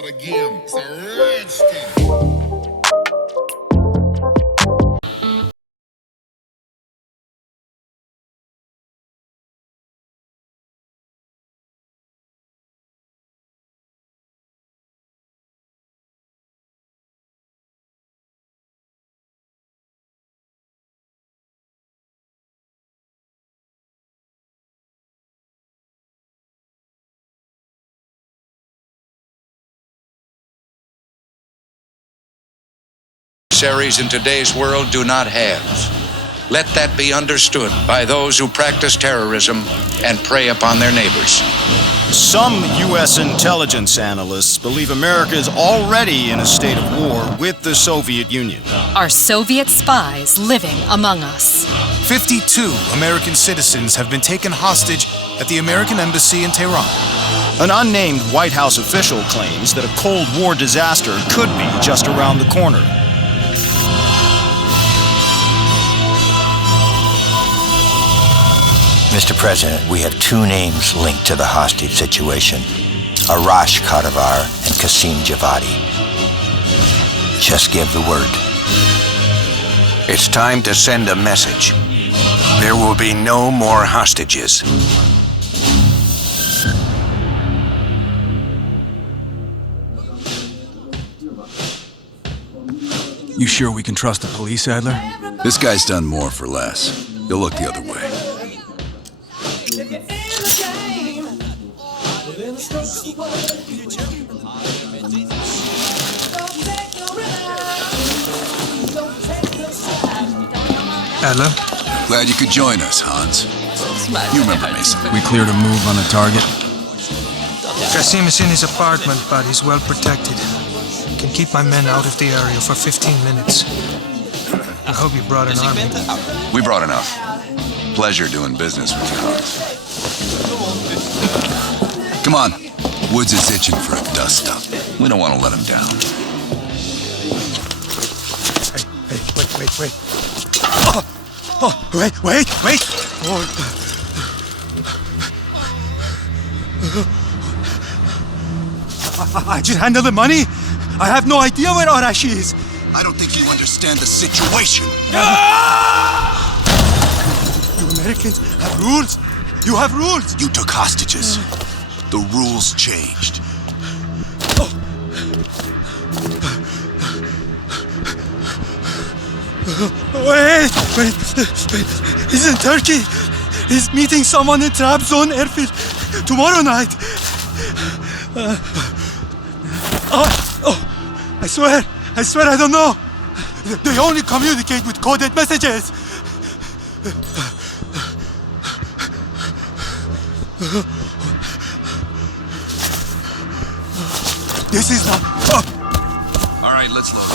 start again. It's a rich thing. In today's world do not have. Let that be understood by those who practice terrorism and prey upon their neighbors. Some U.S. intelligence analysts believe America is already in a state of war with the Soviet Union. Are Soviet spies living among us? 52 American citizens have been taken hostage at the American Embassy in Tehran. An unnamed White House official claims that a Cold War disaster could be just around the corner. Mr. President, we have two names linked to the hostage situation. Arash Kadivar and Qasim Javadi. Just give the word. It's time to send a message. There will be no more hostages. You sure we can trust the police, Adler? This guy's done more for less. He'll look the other way. Adler? Glad you could join us, Hans. You remember me. We cleared a move on a target? Qasim is in his apartment, but he's well protected. Can keep my men out of the area for 15 minutes. I hope you brought an army. We brought enough. Pleasure doing business with you, Hans. Come on. Woods is itching for a dust-up. We don't want to let him down. Hey, wait. Wait! Oh. I just handled the money. I have no idea where Arash is. I don't think you understand the situation. You Americans have rules. You have rules. You took hostages. The rules changed. Wait. He's in Turkey. He's meeting someone in Trabzon airfield tomorrow night. I swear I don't know. They only communicate with coded messages. This is not... All right, let's look.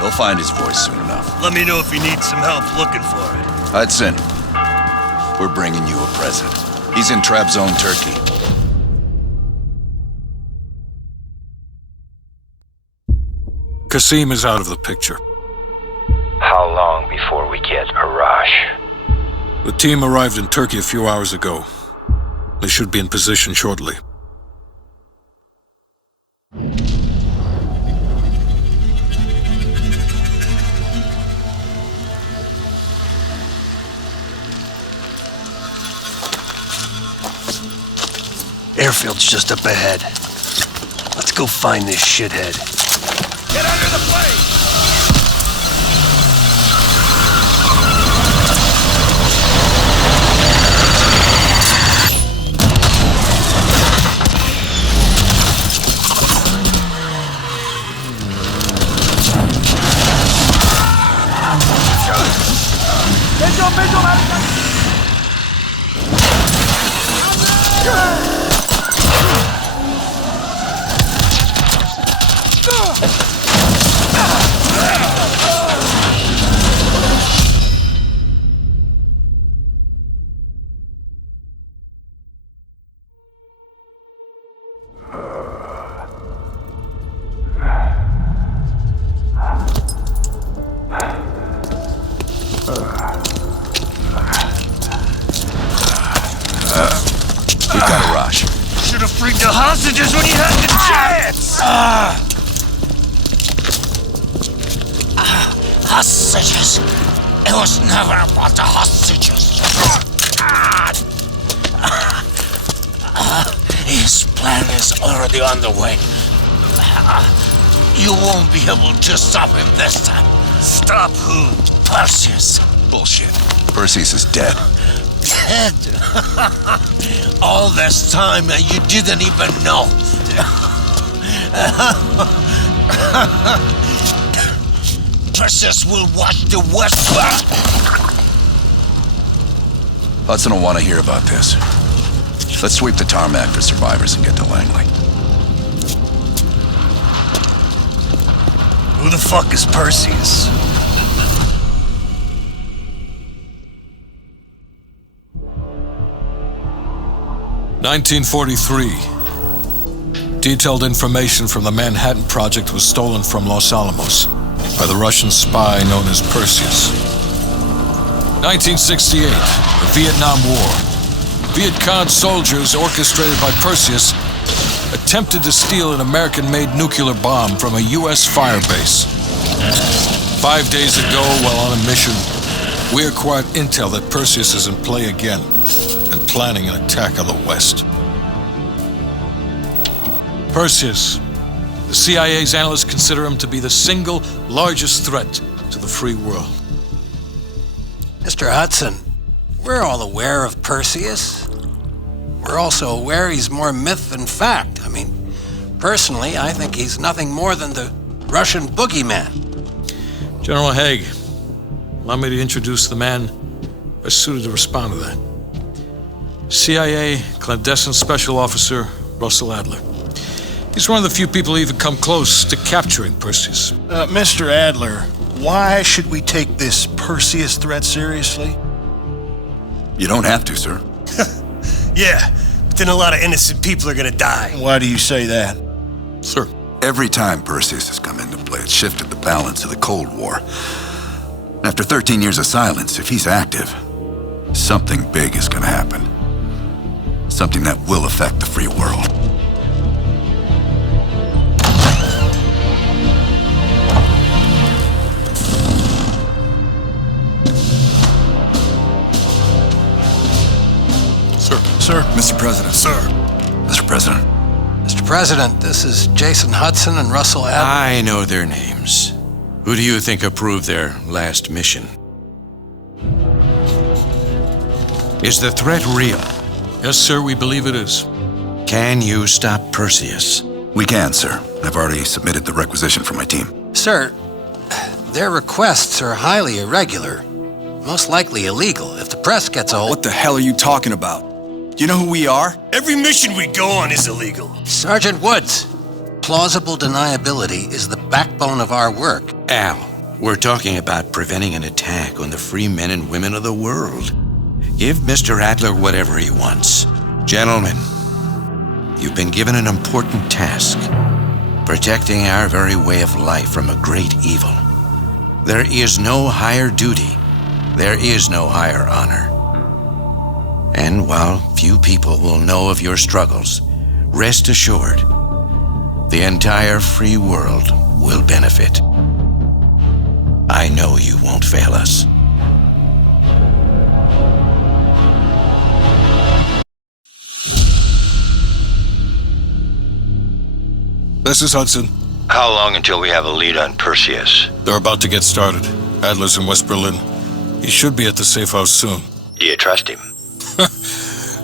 He'll find his voice soon enough. Let me know if you need some help looking for it. Hudson, we're bringing you a present. He's in Trabzon, Turkey. Qasim is out of the picture. How long before we get Arash? The team arrived in Turkey a few hours ago. They should be in position shortly. Airfield's just up ahead. Let's go find this shithead. Get under the plane! We've got Arash. Should have freed the hostages when you had the chance! Hostages. It was never about the hostages. His plan is already on the way. You won't be able to stop him this time. Stop who? Perseus. Bullshit. Perseus is dead. Dead? All this time and you didn't even know. Perseus will watch the West. Hudson will want to hear about this. Let's sweep the tarmac for survivors and get to Langley. Who the fuck is Perseus? "1943. Detailed information from the Manhattan Project was stolen from Los Alamos by the Russian spy known as Perseus. 1968. The Vietnam War. Viet Cong soldiers, orchestrated by Perseus, attempted to steal an American-made nuclear bomb from a U.S. firebase. 5 days ago, while on a mission, we acquired intel that Perseus is in play again and planning an attack on the West. Perseus. The CIA's analysts consider him to be the single largest threat to the free world. Mr. Hudson, we're all aware of Perseus. We're also aware he's more myth than fact. I mean, personally, I think he's nothing more than the Russian boogeyman. General Haig, allow me to introduce the man best suited to respond to that. CIA clandestine special officer Russell Adler. He's one of the few people who even come close to capturing Perseus. Mr. Adler, why should we take this Perseus threat seriously? You don't have to, sir. Yeah, but then a lot of innocent people are gonna die. Why do you say that? Sir. Every time Perseus has come into play, it's shifted the balance of the Cold War. After 13 years of silence, if he's active, something big is gonna happen. Something that will affect the free world. Sir. Mr. President. Sir. Mr. President. Mr. President, this is Jason Hudson and Russell Adler. I know their names. Who do you think approved their last mission? Is the threat real? Yes, sir, we believe it is. Can you stop Perseus? We can, sir. I've already submitted the requisition for my team. Sir, their requests are highly irregular. Most likely illegal if the press gets a hold. What the hell are you talking about? Do you know who we are? Every mission we go on is illegal. Sergeant Woods, plausible deniability is the backbone of our work. Al, we're talking about preventing an attack on the free men and women of the world. Give Mr. Adler whatever he wants. Gentlemen, you've been given an important task. Protecting our very way of life from a great evil. There is no higher duty. There is no higher honor. And while few people will know of your struggles, rest assured, the entire free world will benefit. I know you won't fail us. This is Hudson. How long until we have a lead on Perseus? They're about to get started. Adler's in West Berlin. He should be at the safe house soon. Do you trust him?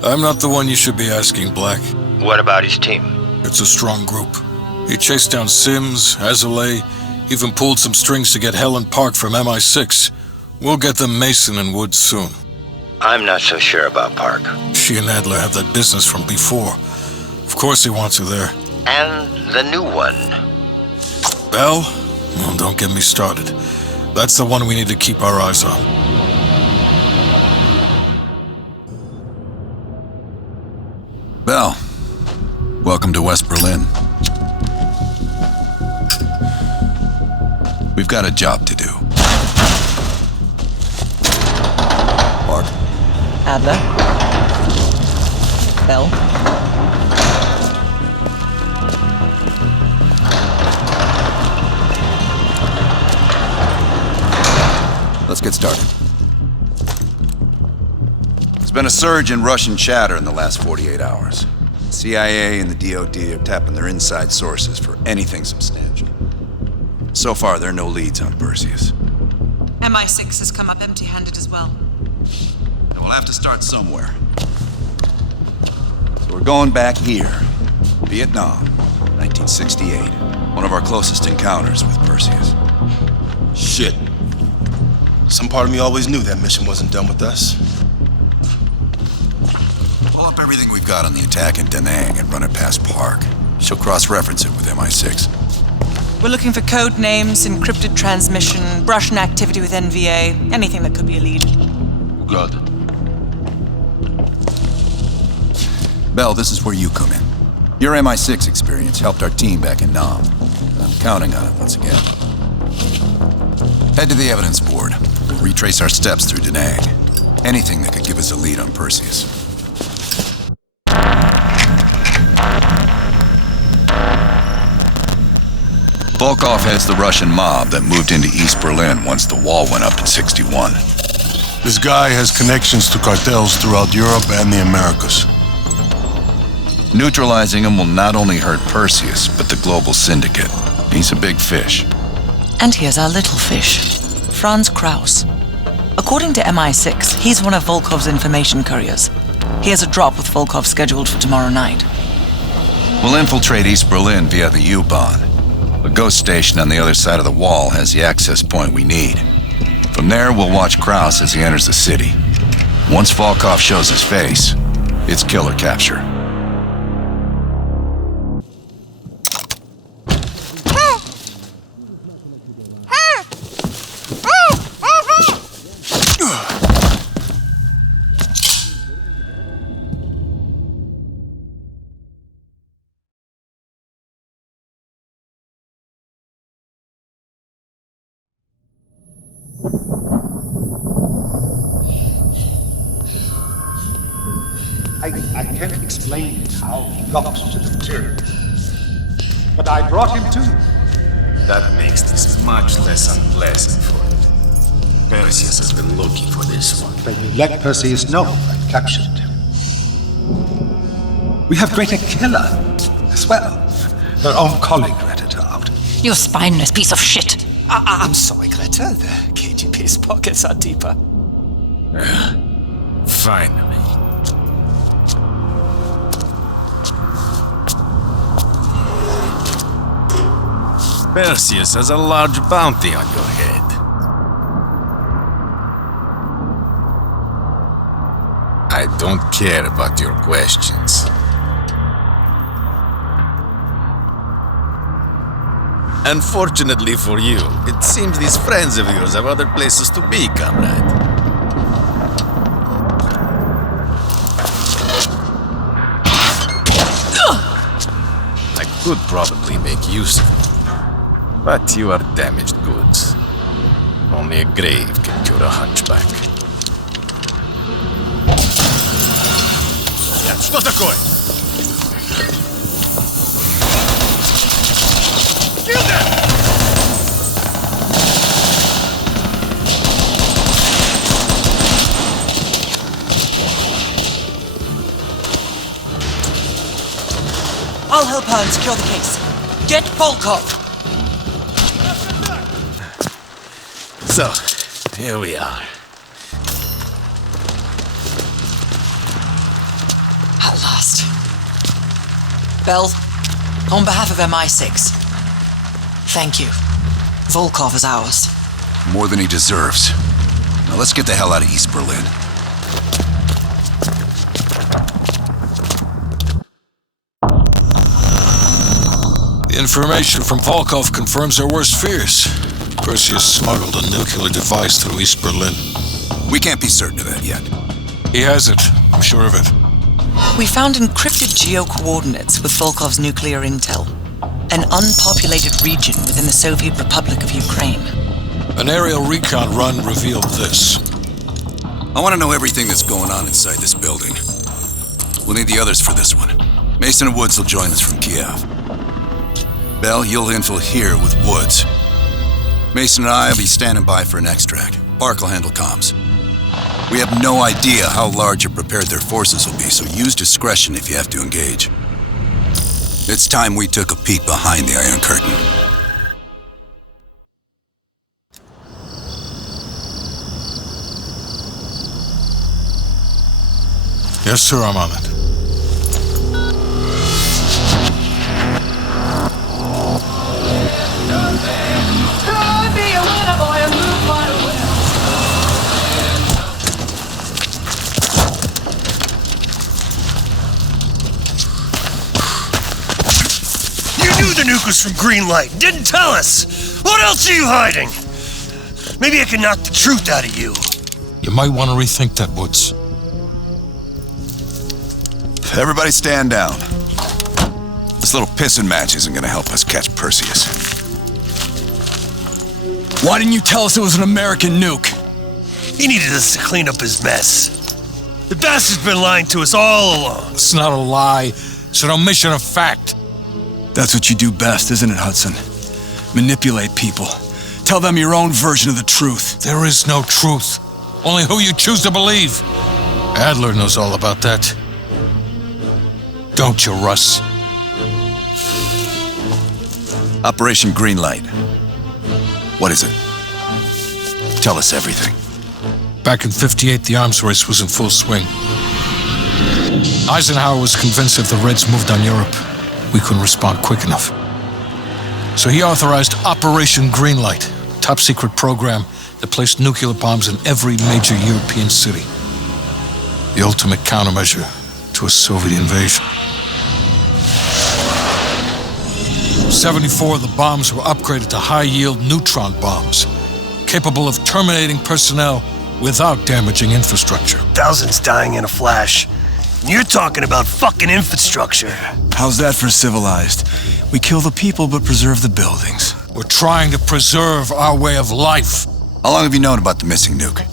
I'm not the one you should be asking, Black. What about his team? It's a strong group. He chased down Sims, Azalea, even pulled some strings to get Helen Park from MI6. We'll get them Mason and Woods soon. I'm not so sure about Park. She and Adler have that business from before. Of course he wants her there. And the new one. Bell? Well, don't get me started. That's the one we need to keep our eyes on. Bell, welcome to West Berlin. We've got a job to do. Mark. Adler. Bell. started. There's been a surge in Russian chatter in the last 48 hours. The CIA and the DoD are tapping their inside sources for anything substantial. So far, there are no leads on Perseus. MI6 has come up empty-handed as well. And we'll have to start somewhere. So we're going back here. Vietnam, 1968. One of our closest encounters with Perseus. Shit. Some part of me always knew that mission wasn't done with us. Pull up everything we've got on the attack in Da Nang and run it past Park. She'll cross-reference it with MI6. We're looking for code names, encrypted transmission, Russian activity with NVA, anything that could be a lead. Good. Bell, this is where you come in. Your MI6 experience helped our team back in Nam. And I'm counting on it once again. Head to the evidence board. We'll retrace our steps through Da Nang. Anything that could give us a lead on Perseus. Volkov heads the Russian mob that moved into East Berlin once the wall went up in '61. This guy has connections to cartels throughout Europe and the Americas. Neutralizing him will not only hurt Perseus, but the global syndicate. He's a big fish. And here's our little fish, Franz Kraus. According to MI6, he's one of Volkov's information couriers. He has a drop with Volkov scheduled for tomorrow night. We'll infiltrate East Berlin via the U-Bahn. The ghost station on the other side of the wall has the access point we need. From there, we'll watch Kraus as he enters the city. Once Volkov shows his face, it's kill or capture. I can't explain how he got to the material. But I brought him to you. That makes this much less unpleasant for you. Perseus has been looking for this one. Then you let Perseus know I captured him. We have Greta Keller as well. Their own colleague ratted her out. You spineless piece of shit. I'm sorry, Greta. The KGB's pockets are deeper. Finally. Perseus has a large bounty on your head. I don't care about your questions. Unfortunately for you, it seems these friends of yours have other places to be, comrade. I could probably make use of it. But you are damaged goods. Only a grave can cure a hunchback. Что такое? Kill them! I'll help her and secure the case. Get Volkov! So, here we are. At last. Bell, on behalf of MI6, thank you. Volkov is ours. More than he deserves. Now let's get the hell out of East Berlin. The information from Volkov confirms our worst fears. Perseus smuggled a nuclear device through East Berlin. We can't be certain of that yet. He has it. I'm sure of it. We found encrypted geo-coordinates with Volkov's nuclear intel. An unpopulated region within the Soviet Republic of Ukraine. An aerial recon run revealed this. I want to know everything that's going on inside this building. We'll need the others for this one. Mason and Woods will join us from Kiev. Bell, you'll infill here with Woods. Mason and I will be standing by for an extract. Bark will handle comms. We have no idea how large or prepared their forces will be, so use discretion if you have to engage. It's time we took a peek behind the Iron Curtain. Yes, sir, I'm on it. You knew the nuke was from Greenlight. Didn't tell us. What else are you hiding? Maybe I can knock the truth out of you. You might want to rethink that, Woods. Everybody stand down. This little pissing match isn't gonna help us catch Perseus. Why didn't you tell us it was an American nuke? He needed us to clean up his mess. The bastard's been lying to us all along. It's not a lie. It's an omission of fact. That's what you do best, isn't it, Hudson? Manipulate people. Tell them your own version of the truth. There is no truth. Only who you choose to believe. Adler knows all about that. Don't you, Russ? Operation Greenlight. What is it? Tell us everything. Back in '58, the arms race was in full swing. Eisenhower was convinced if the Reds moved on Europe, we couldn't respond quick enough. So he authorized Operation Greenlight, a top-secret program that placed nuclear bombs in every major European city. The ultimate countermeasure to a Soviet invasion. 74 of the bombs were upgraded to high-yield neutron bombs, capable of terminating personnel without damaging infrastructure. Thousands dying in a flash. And you're talking about fucking infrastructure. How's that for civilized? We kill the people but preserve the buildings. We're trying to preserve our way of life. How long have you known about the missing nuke?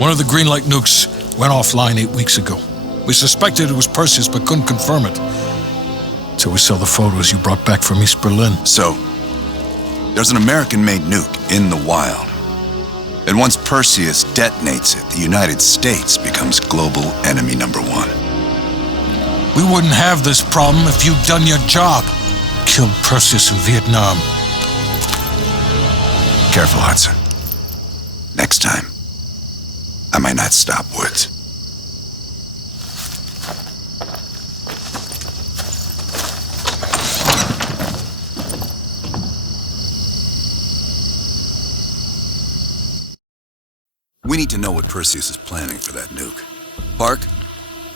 One of the Greenlight nukes went offline 8 weeks ago. We suspected it was Perseus but couldn't confirm it. So we saw the photos you brought back from East Berlin. So, there's an American-made nuke in the wild. And once Perseus detonates it, the United States becomes global enemy number one. We wouldn't have this problem if you'd done your job. Killed Perseus in Vietnam. Careful, Hudson. Next time, I might not stop Woods. We need to know what Perseus is planning for that nuke. Park,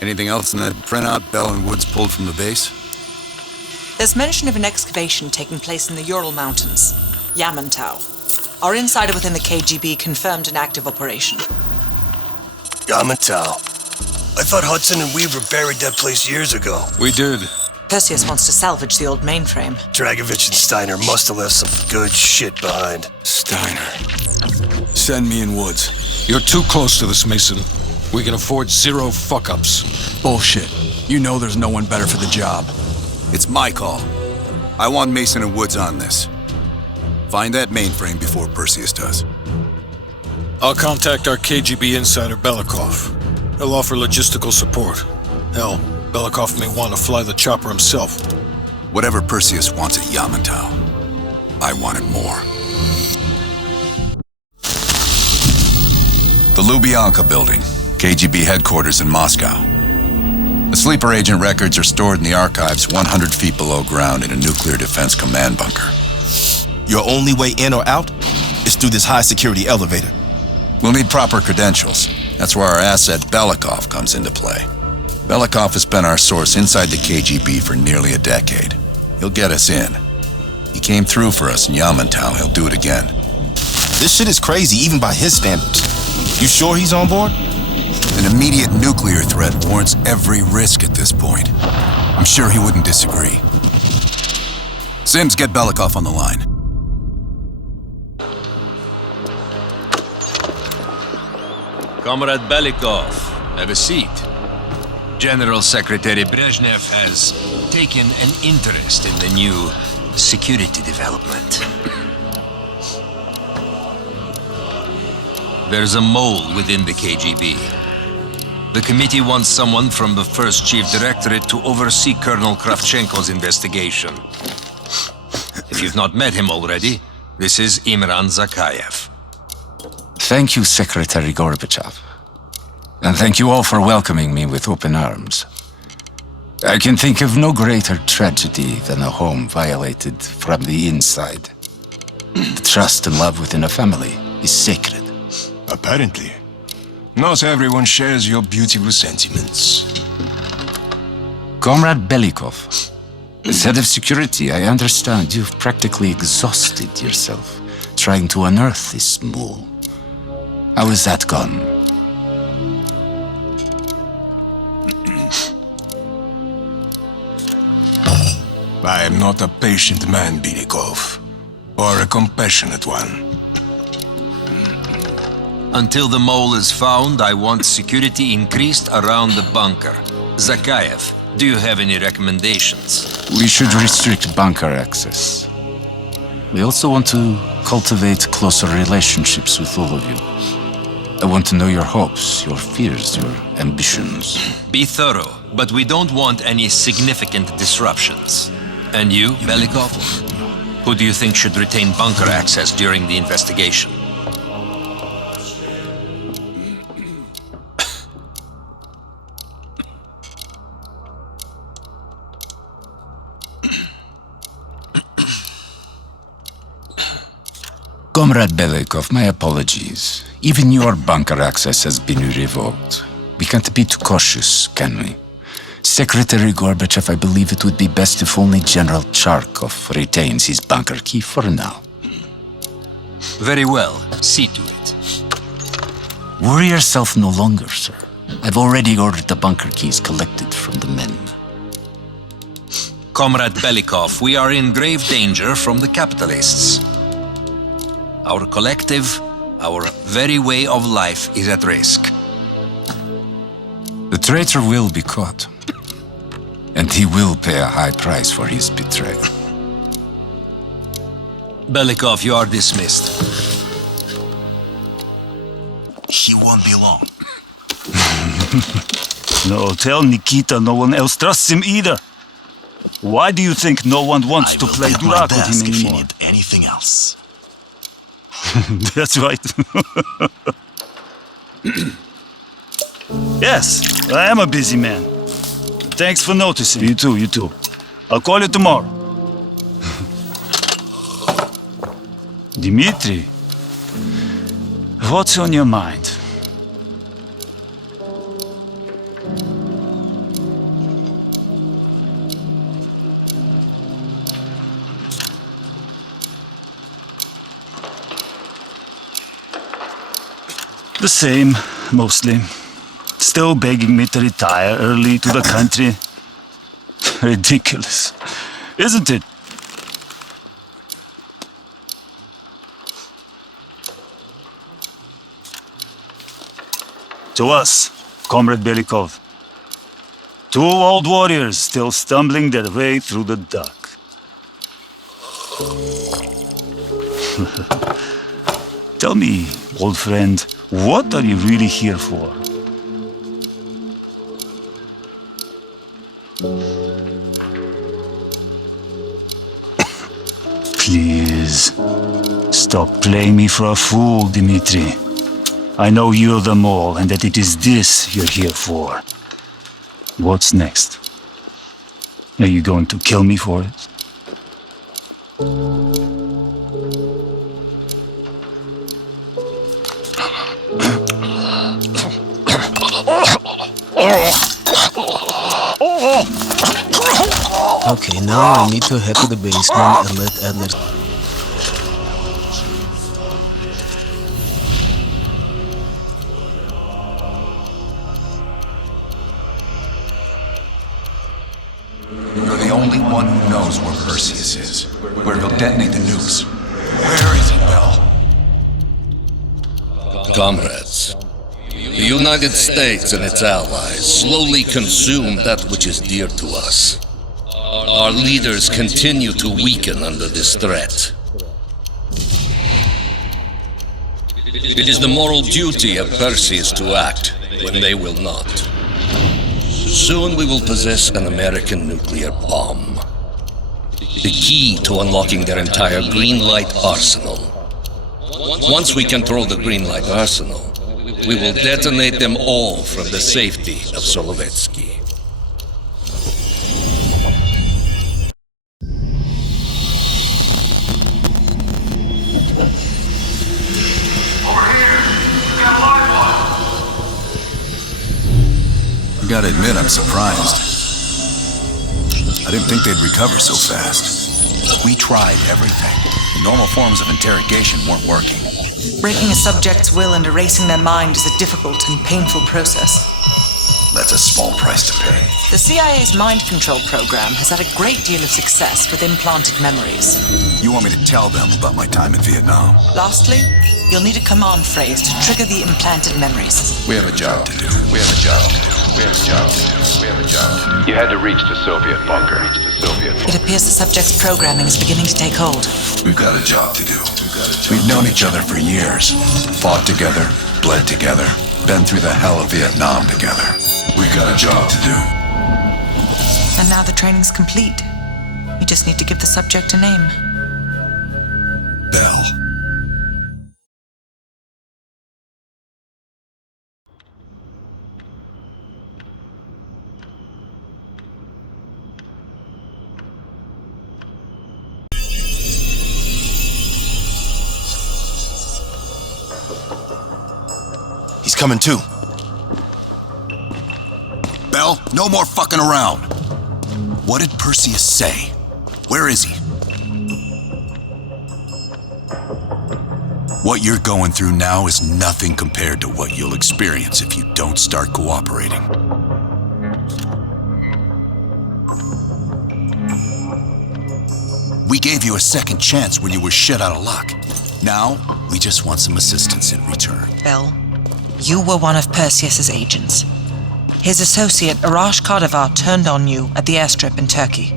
anything else in that printout Bell and Woods pulled from the base? There's mention of an excavation taking place in the Ural Mountains, Yamantau. Our insider within the KGB confirmed an active operation. Yamantau. I thought Hudson and Weaver buried that place years ago. We did. Perseus wants to salvage the old mainframe. Dragovich and Steiner must have left some good shit behind. Steiner. Send me in Woods. You're too close to this, Mason. We can afford zero fuck-ups. Bullshit. You know there's no one better for the job. It's my call. I want Mason and Woods on this. Find that mainframe before Perseus does. I'll contact our KGB insider, Belikov. He'll offer logistical support. Hell, Belikov may want to fly the chopper himself. Whatever Perseus wants at Yamantau, I want it more. The Lubyanka Building, KGB headquarters in Moscow. The sleeper agent records are stored in the archives 100 feet below ground in a nuclear defense command bunker. Your only way in or out is through this high-security elevator. We'll need proper credentials. That's where our asset Belikov comes into play. Belikov has been our source inside the KGB for nearly a decade. He'll get us in. He came through for us in Yamantau. He'll do it again. This shit is crazy, even by his standards. You sure he's on board? An immediate nuclear threat warrants every risk at this point. I'm sure he wouldn't disagree. Sims, get Belikov on the line. Comrade Belikov, have a seat. General Secretary Brezhnev has taken an interest in the new security development. There's a mole within the KGB. The committee wants someone from the first Chief Directorate to oversee Colonel Kravchenko's investigation. If you've not met him already, this is Imran Zakayev. Thank you, Secretary Gorbachev. And thank you all for welcoming me with open arms. I can think of no greater tragedy than a home violated from the inside. The trust and love within a family is sacred. Apparently. Not everyone shares your beautiful sentiments. Comrade Belikov, as head of security, I understand you've practically exhausted yourself trying to unearth this mole. How has that gone? I am not a patient man, Belikov, or a compassionate one. Until the mole is found, I want security increased around the bunker. Zakayev, do you have any recommendations? We should restrict bunker access. We also want to cultivate closer relationships with all of you. I want to know your hopes, your fears, your ambitions. Be thorough, but we don't want any significant disruptions. And you, Belikov? Who do you think should retain bunker access during the investigation? Comrade Belikov, my apologies. Even your bunker access has been revoked. We can't be too cautious, can we? Secretary Gorbachev, I believe it would be best if only General Charkov retains his bunker key for now. Very well. See to it. Worry yourself no longer, sir. I've already ordered the bunker keys collected from the men. Comrade Belikov, we are in grave danger from the capitalists. Our collective, our very way of life is at risk. The traitor will be caught. And he will pay a high price for his betrayal. Belikov, you are dismissed. He won't be long. No, tell Nikita no one else trusts him either. Why do you think no one wants to play Durak with him if you anymore? need anything else. That's right. Yes, I am a busy man. Thanks for noticing. You too, you too. I'll call you tomorrow. Dmitri, what's on your mind? The same, mostly. Still begging me to retire early to the country. Ridiculous, isn't it? To us, Comrade Belikov. Two old warriors still stumbling their way through the dark. Tell me, old friend, what are you really here for? Please, stop playing me for a fool, Dmitri. I know you're the mole and that it is this you're here for. What's next? Are you going to kill me for it? Okay, now I need to head to the basement and let Adler... You're the only one who knows where Perseus is, where he'll detonate the nukes. Where is he, Bell? Comrades, the United States and its allies slowly consume that which is dear to us. Our leaders continue to weaken under this threat. It is the moral duty of Perseus to act when they will not. Soon we will possess an American nuclear bomb. The key to unlocking their entire green light arsenal. Once we control the green light arsenal, we will detonate them all from the safety of Solovetsky. I gotta admit, I'm surprised. I didn't think they'd recover so fast. We tried everything. Normal forms of interrogation weren't working. Breaking a subject's will and erasing their mind is a difficult and painful process. That's a small price to pay. The CIA's mind control program has had a great deal of success with implanted memories. You want me to tell them about my time in Vietnam? Lastly, you'll need a command phrase to trigger the implanted memories. We have a job to do. We have a job to do. We have a job to do. We have a job to do. You had to reach the Soviet bunker. It appears the subject's programming is beginning to take hold. We've got a job to do. We've known each other for years. Fought together, bled together, been through the hell of Vietnam together. We've got a job to do. And now the training's complete. We just need to give the subject a name. Bell. He's coming too. Bell, no more fucking around. What did Perseus say? Where is he? What you're going through now is nothing compared to what you'll experience if you don't start cooperating. We gave you a second chance when you were shit out of luck. Now, we just want some assistance in return. Bell, you were one of Perseus's agents. His associate, Arash Kardavar, turned on you at the airstrip in Turkey.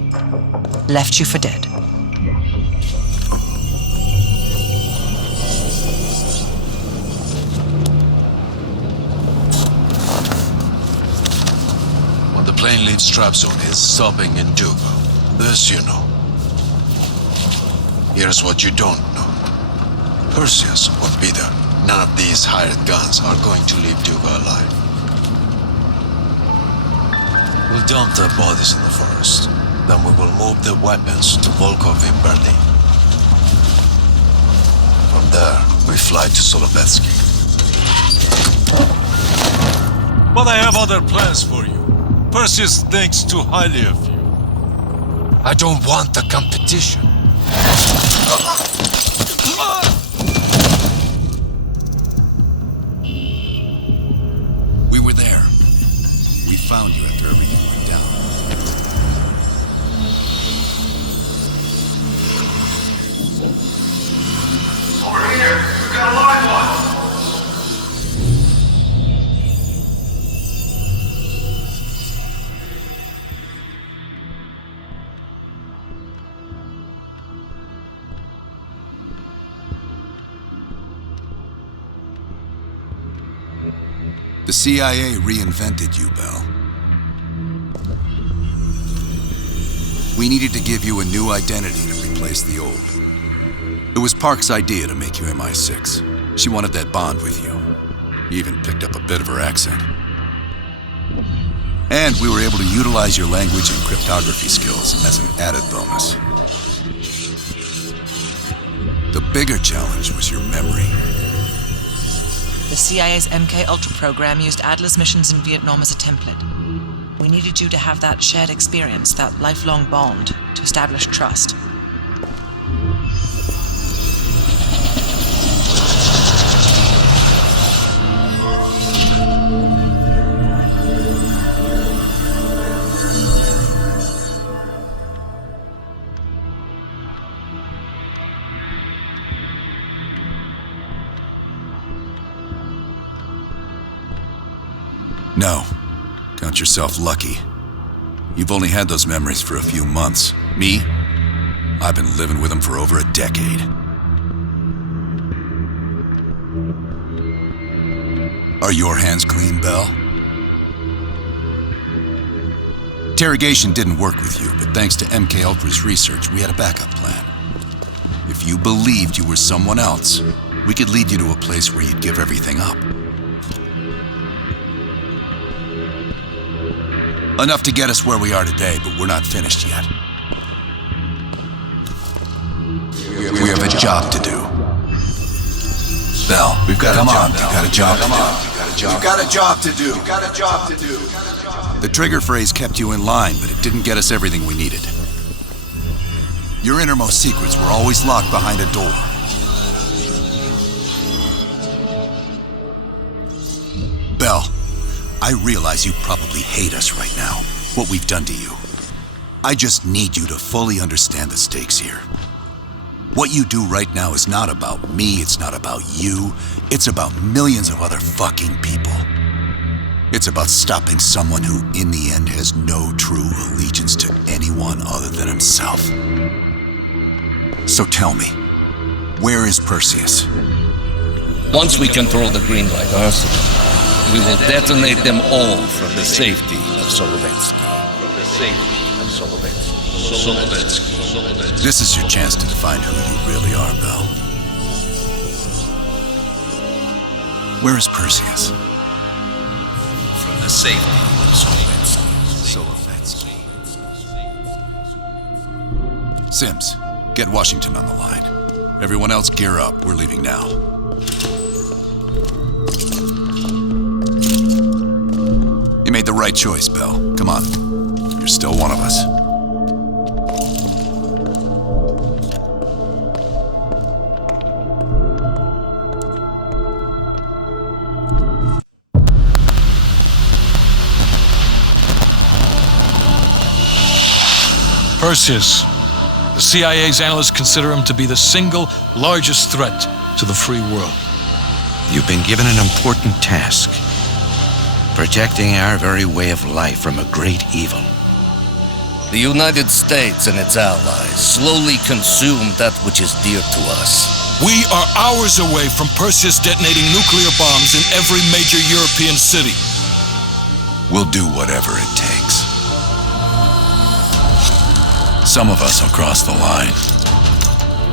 Left you for dead. When the plane leaves Trabzon, it's stopping in Duba. This you know. Here's what you don't know. Perseus won't be there. None of these hired guns are going to leave Duba alive. We'll dump their bodies in the forest. Then we will move the weapons to Volkov in Berlin. From there, we fly to Solovetsky. But I have other plans for you. Perseus thinks too highly of you. I don't want the competition. We were there. We found you after everything went down. Over here! We've got a live one! The CIA reinvented you, Bell. We needed to give you a new identity to replace the old. It was Park's idea to make you MI6. She wanted that bond with you. You even picked up a bit of her accent. And we were able to utilize your language and cryptography skills as an added bonus. The bigger challenge was your memory. The CIA's MK Ultra program used Adler's missions in Vietnam as a template. We needed you to have that shared experience, that lifelong bond, to establish trust. No. Count yourself lucky. You've only had those memories for a few months. Me? I've been living with them for over a decade. Are your hands clean, Bell? Interrogation didn't work with you, but thanks to MK Ultra's research, we had a backup plan. If you believed you were someone else, we could lead you to a place where you'd give everything up. Enough to get us where we are today, but we're not finished yet. We have a job to do. Bell, we've got a job. We've got a job to do. We've got a job to do. We've got a job to do. The trigger phrase kept you in line, but it didn't get us everything we needed. Your innermost secrets were always locked behind a door. Bell, I realize you probably hate us right now, what we've done to you. I just need you to fully understand the stakes here. What you do right now is not about me, it's not about you, it's about millions of other fucking people. It's about stopping someone who, in the end, has no true allegiance to anyone other than himself. So tell me, where is Perseus? Once we control the green light arsenal, we will detonate them all from the safety of Solovetsky. This is your chance to define who you really are, Bell. Where is Perseus? From the safety of Solovetsky. Sims, get Washington on the line. Everyone else gear up. We're leaving now. You made the right choice, Bell. Come on. You're still one of us. Perseus. The CIA's analysts consider him to be the single largest threat to the free world. You've been given an important task. Protecting our very way of life from a great evil. The United States and its allies slowly consume that which is dear to us. We are hours away from Perseus detonating nuclear bombs in every major European city. We'll do whatever it takes. Some of us will cross the line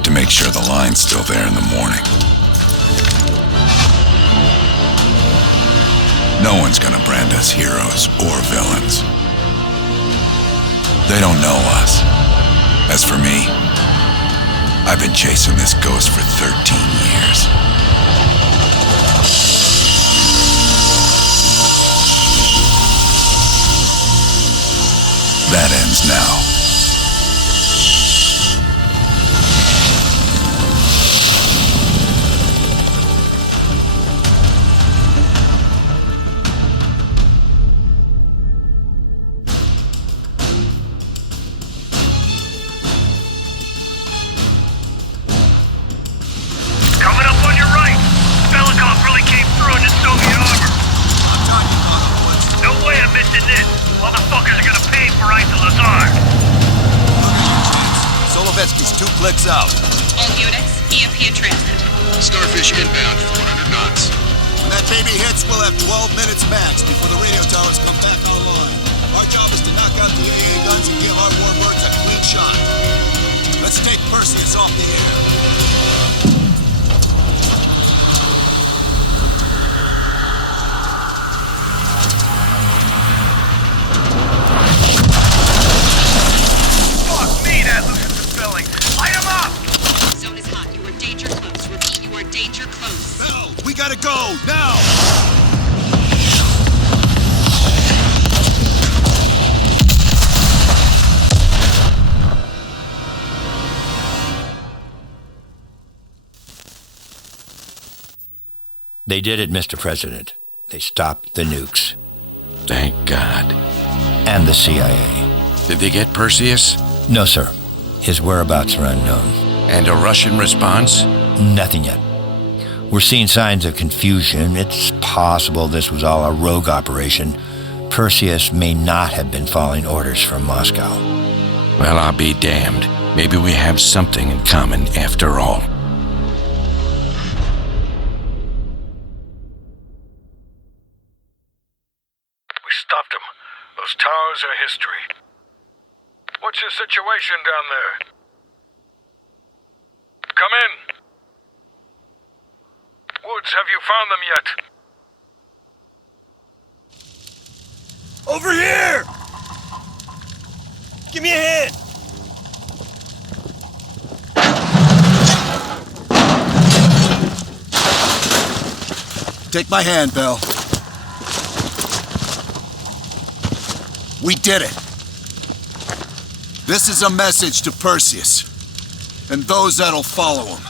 to make sure the line's still there in the morning. No one's gonna brand us heroes or villains. They don't know us. As for me, I've been chasing this ghost for 13 years. That ends now. Solovetsky's 2 clicks out. All units, EMP in transit. Starfish inbound, 400 knots. When that baby hits, we'll have 12 minutes max before the radio towers come back online. Our job is to knock out the AA guns and give our warbirds a clean shot. Let's take Perseus off the air. Zone is hot. You are danger close. Repeat, you are danger close. Bell, we gotta go, now! They did it, Mr. President. They stopped the nukes. Thank God. And the CIA. Did they get Perseus? No, sir. His whereabouts are unknown. And a Russian response? Nothing yet. We're seeing signs of confusion. It's possible this was all a rogue operation. Perseus may not have been following orders from Moscow. Well, I'll be damned. Maybe we have something in common after all. Those towers are history. What's your situation down there? Come in. Woods, have you found them yet? Over here! Give me a hand! Take my hand, Bell. We did it. This is a message to Perseus and those that'll follow him.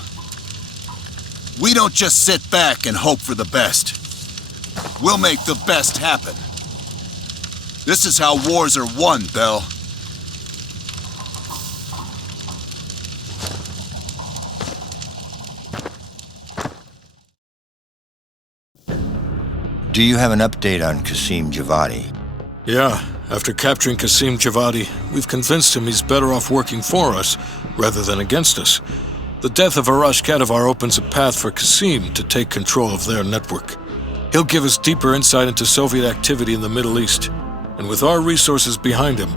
We don't just sit back and hope for the best. We'll make the best happen. This is how wars are won, Bell. Do you have an update on Qasim Javadi? Yeah, after capturing Qasim Javadi, we've convinced him he's better off working for us rather than against us. The death of Arash Kadivar opens a path for Qasim to take control of their network. He'll give us deeper insight into Soviet activity in the Middle East, and with our resources behind him,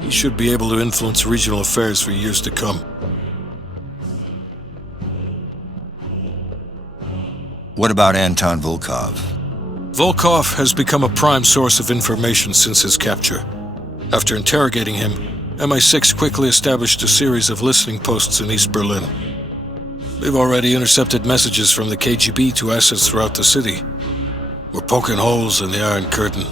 he should be able to influence regional affairs for years to come. What about Anton Volkov? Volkov has become a prime source of information since his capture. After interrogating him, MI6 quickly established a series of listening posts in East Berlin. They've already intercepted messages from the KGB to assets throughout the city. We're poking holes in the Iron Curtain.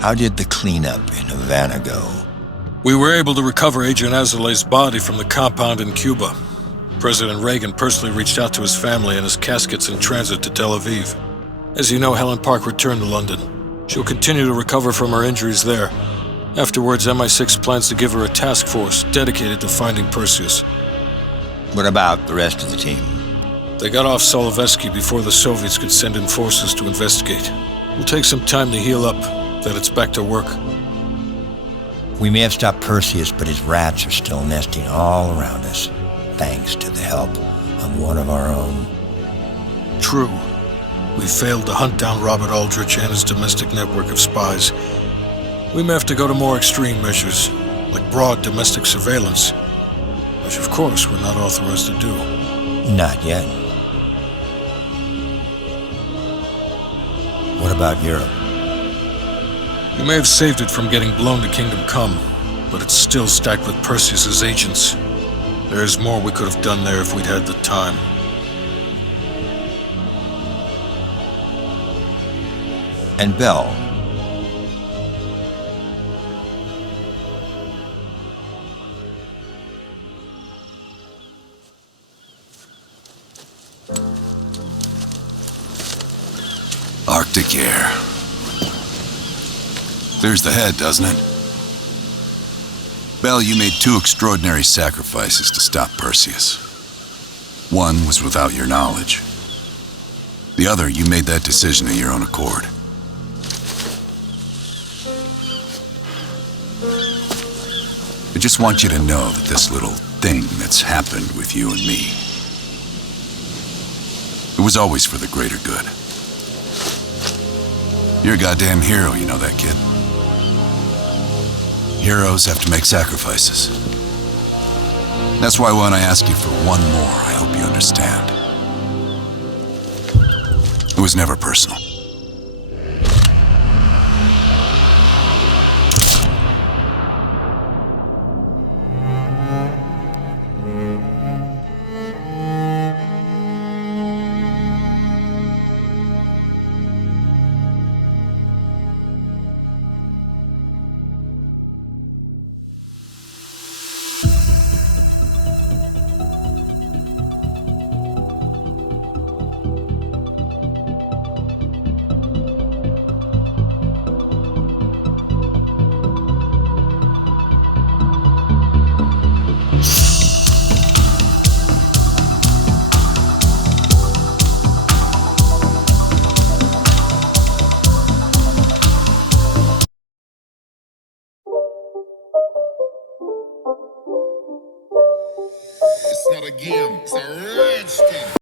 How did the cleanup in Havana go? We were able to recover Agent Azoulay's body from the compound in Cuba. President Reagan personally reached out to his family and his casket's in transit to Tel Aviv. As you know, Helen Park returned to London. She'll continue to recover from her injuries there. Afterwards, MI6 plans to give her a task force dedicated to finding Perseus. What about the rest of the team? They got off Solovetsky before the Soviets could send in forces to investigate. It'll take some time to heal up, then it's back to work. We may have stopped Perseus, but his rats are still nesting all around us, thanks to the help of one of our own. True. We failed to hunt down Robert Aldrich and his domestic network of spies. We may have to go to more extreme measures, like broad domestic surveillance, which of course we're not authorized to do. Not yet. What about Europe? We may have saved it from getting blown to Kingdom Come, but it's still stacked with Perseus's agents. There's more we could have done there if we'd had the time. And Bell. Arctic air. Clears the head, doesn't it? Bell, you made two extraordinary sacrifices to stop Perseus. One was without your knowledge. The other, you made that decision of your own accord. I just want you to know that this little thing that's happened with you and me, it was always for the greater good. You're a goddamn hero, you know that, kid. Heroes have to make sacrifices. That's why when I ask you for one more, I hope you understand. It was never personal. It's not a game, it's a rage thing.